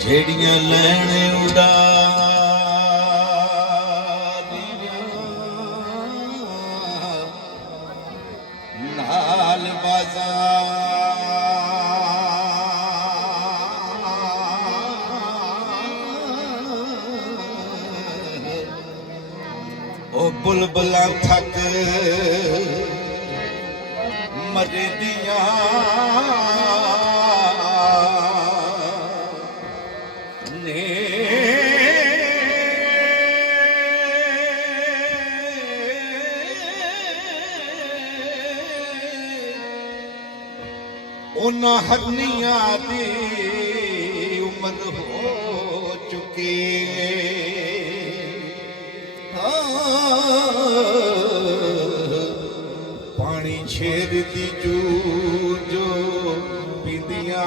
ਜਿਹੜੀਆਂ ਲੈਣ ਉਡਾ ਨਾਲ ਬਾਜ਼ਾਰ ਉਹ ਬੁਲਬੁਲਾਂ ਥੱਕ ਮਰੇ ਦੀਆਂ ਨੇ ਉਹਨਾਂ ਹਰਨੀਆਂ ਦੀ ਉਮਰ ਹੋ ਚੁੱਕੀ ਪਾਣੀ ਛੇਰ ਦੀ ਜੋ ਪੀਂਦੀਆਂ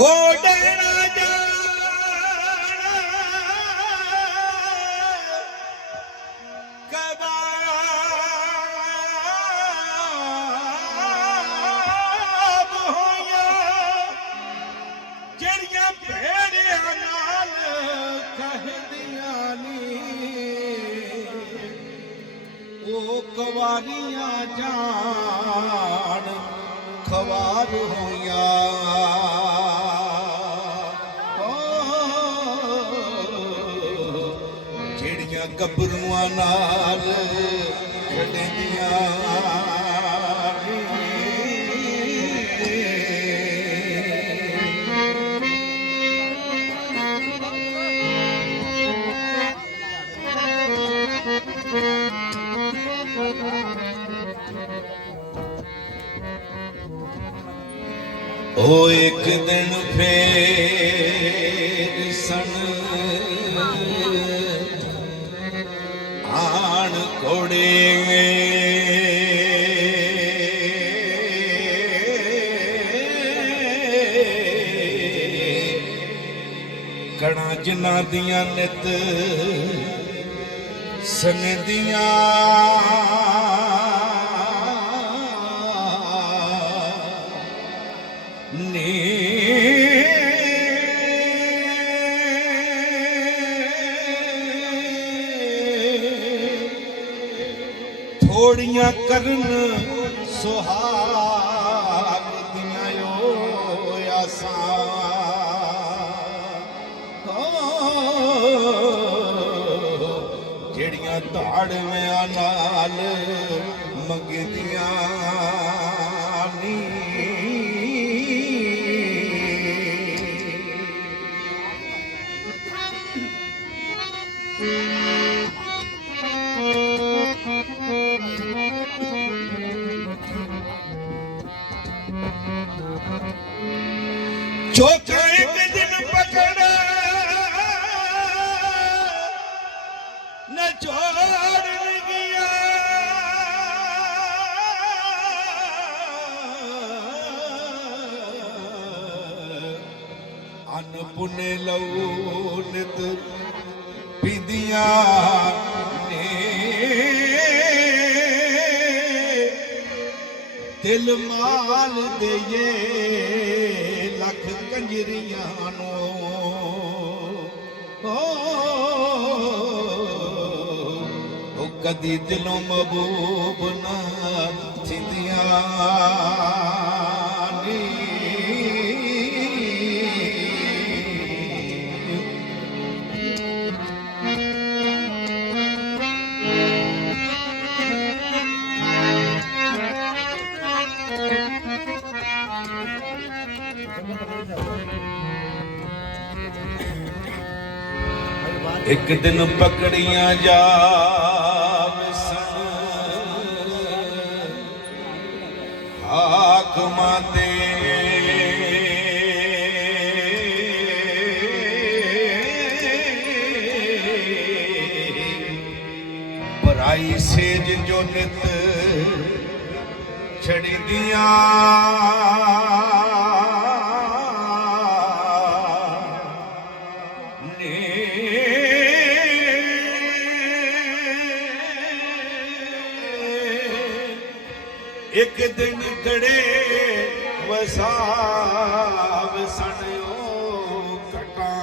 ਉਹ ਡਰਨਾ ਜਾਣਾ ਕਬਾਬ ਹੋਈਆਂ ਜਿਹੜੀਆਂ ਭੇੜਿਆਂ ਨਾਲ ਕਹਿੰਦੀਆਂ ਨੀ ਉਹ ਕਵਾਰੀਆਂ ਜਾਣ ਖਵਾਰ ਹੋਈਆਂ ਜਿਹੜੀਆਂ ਗੱਭਰੂਆਂ ਨਾਲ ਖੇਡਦੀਆਂ ਉਹ ਇੱਕ ਦਿਨ ਫੇਰ ਸਨ ਆਣ ਕੋੜੇ ਕਣਾ ਜਿਨ੍ਹਾਂ ਦੀਆਂ ਨਿਤ ਸਨਦੀਆਂ ਥੋੜੀਆਂ ਕਰਨ ਸੁਹਾਗ ਦੀਆਂ ਓ ਆਸਾਂ ਜਿਹੜੀਆਂ ਧਾੜਵਿਆਂ ਨਾਲ ਮੰਗਦੀਆਂ ਨੀ ਚੋਖਾ ਇੱਕ ਦਿਨ ਪਕੜ न छोड़ गया अनपुने लऊ नित पीदिया ने दिल माल दे लख कंजरियां नो कदी दिलों महबूब ना थींदियां नी एक दिन पकड़ियां जा हाकमां ते पराई सेज जो नित ਛੜਦੀਆਂ ਨੇ ਇੱਕ ਦਿਨ ਗੜੇ ਵਸਾਵ ਸਣਿਓ ਕਟਾਂ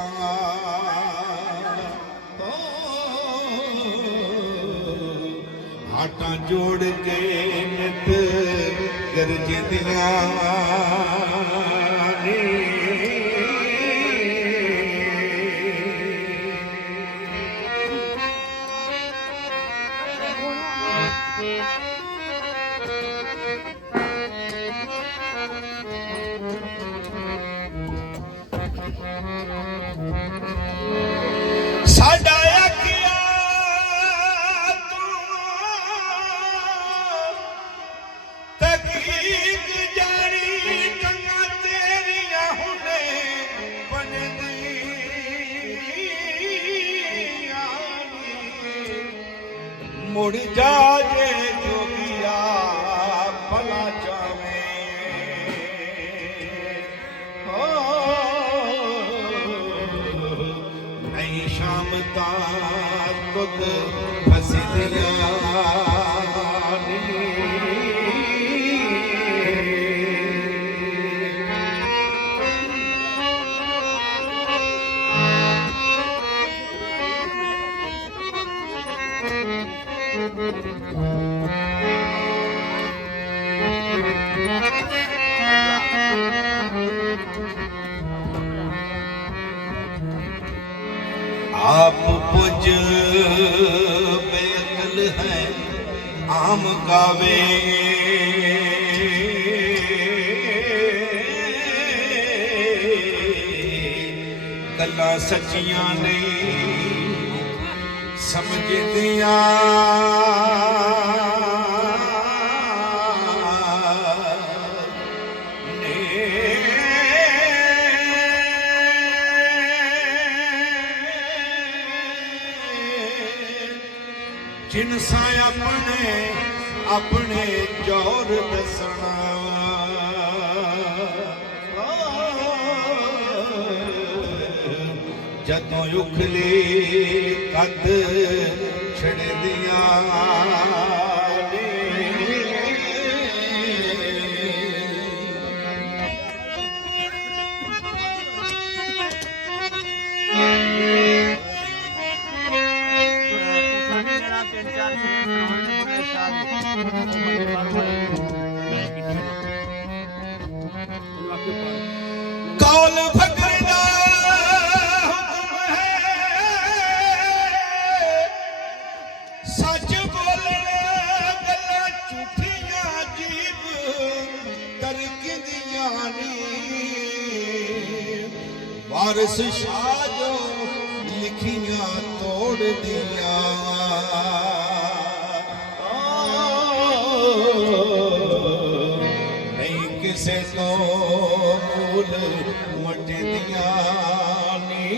ਹਾਟਾਂ ਜੋੜ ਕੇ ਨਿਤ ਗਰਜਦੀਆਂ ਨੇ ਸਾਡਾ ਆਖਿਆ ਤੂੰ ਤਕੀਕ ਜਾਣੀ ਕੰਨਾਂ ਤੇਰੀਆਂ ਹੁਣੇ ਬਣਦੀਆਂ ਮੁੜ ਜਾ ਜੇ ਜੋਗੀਆ ਭਲਾ ਚਾਵੇਂ ਸ਼ਾਮ ਤਾਂ ਤੁਧ ਫਸਦੀਆਂ ਨੇ आप पुज बेअकल है आम गावे गल्लां सच्चियां नहीं समझदियां जिनसा अपने अपने जोर दसना जदों उखली कद छड़दियां कौल फकर दा हुक्म है सच बोलना गल्लां झूठियां अजीब करकिंदियां नी वारिस शाह जो लिखियां तोड़ दियां किसे तो मूल मटदियां नी